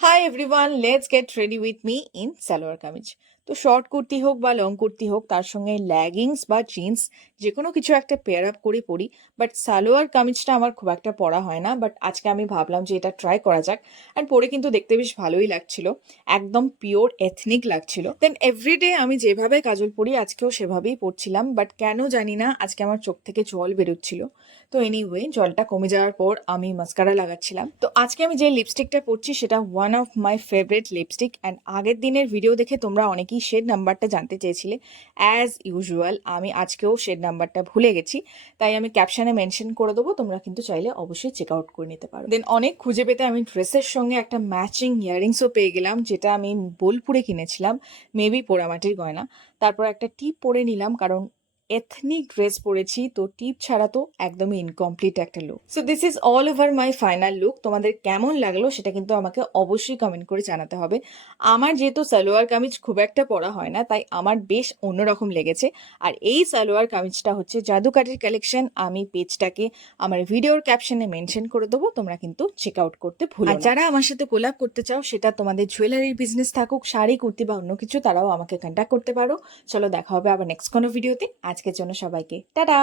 Hi everyone, let's get ready with me in salwar kameez. তো short kurti হোক বা লং কুর্তি হোক, তার সঙ্গে লেগিংস বা জিন্স যে কোনো কিছু একটা পেয়ার আপ করে পরি। বাট সালোয়ার কামিজটা আমার খুব একটা পরা হয় না, বাট আজকে আমি ভাবলাম যে এটা ট্রাই করা যাক। অ্যান্ড পরে কিন্তু দেখতে বেশ ভালোই লাগছিল, একদম পিওর এথনিক লাগছিল। দেন এভরিডে আমি যেভাবে কাজল পরি আজকেও সেভাবেই পরছিলাম, বাট কেন জানি না আজকে আমার চোখ থেকে জল বেরোচ্ছিল। তো এনিওয়ে, জলটা কমে যাওয়ার পর আমি মাস্কারা লাগাচ্ছিলাম। তো আজকে আমি যে লিপস্টিকটা পরছি সেটা one of my favourite lipstick. And আগের দিনের ভিডিও দেখে তোমরা অনেকেই শেড নাম্বারটা জানতে চেয়েছিলে। অ্যাজ ইউজুয়াল আমি আজকেও শেড নাম্বারটা ভুলে গেছি, তাই আমি ক্যাপশনে মেনশন করে দেবো, তোমরা কিন্তু চাইলে অবশ্যই চেক আউট করে নিতে পারো। দেন অনেক খুঁজে পেতে আমি ড্রেসের সঙ্গে একটা ম্যাচিং ইয়ারিংসও পেয়ে গেলাম, যেটা আমি বোলপুরে কিনেছিলাম, মেবি পোড়ামাটির গয়না। তারপর একটা টিপ পরে নিলাম, কারণ এথনিক ড্রেস পরেছি, তো টিপ ছাড়া তো একদমই ইনকমপ্লিট একটা look. So this is all over my final look. তোমাদের কেমন লাগলো সেটা কিন্তু আমাকে অবশ্যই কমেন্ট করে জানাতে হবে। আমার যেহেতু সালোয়ার কামিজ খুব একটা পরা হয় না, তাই আমার বেশ অন্যরকম লেগেছে। আর এই সালোয়ার কামিজটা হচ্ছে জাদুকাঠির কালেকশন। আমি পেজটাকে আমার ভিডিওর ক্যাপশনে মেনশন করে দেবো, তোমরা কিন্তু চেক আউট করতে ভুলো না। আর যারা আমার সাথে কোলাপ করতে চাও, সেটা তোমাদের জুয়েলারির বিজনেস থাকুক, শাড়ি কুর্তি বা অন্য কিছু, তারাও আমাকে কন্ট্যাক্ট করতে পারো। চলো দেখা হবে আবার নেক্সট কোনো ভিডিওতে। আজকের জন্য সবাইকে টাটা।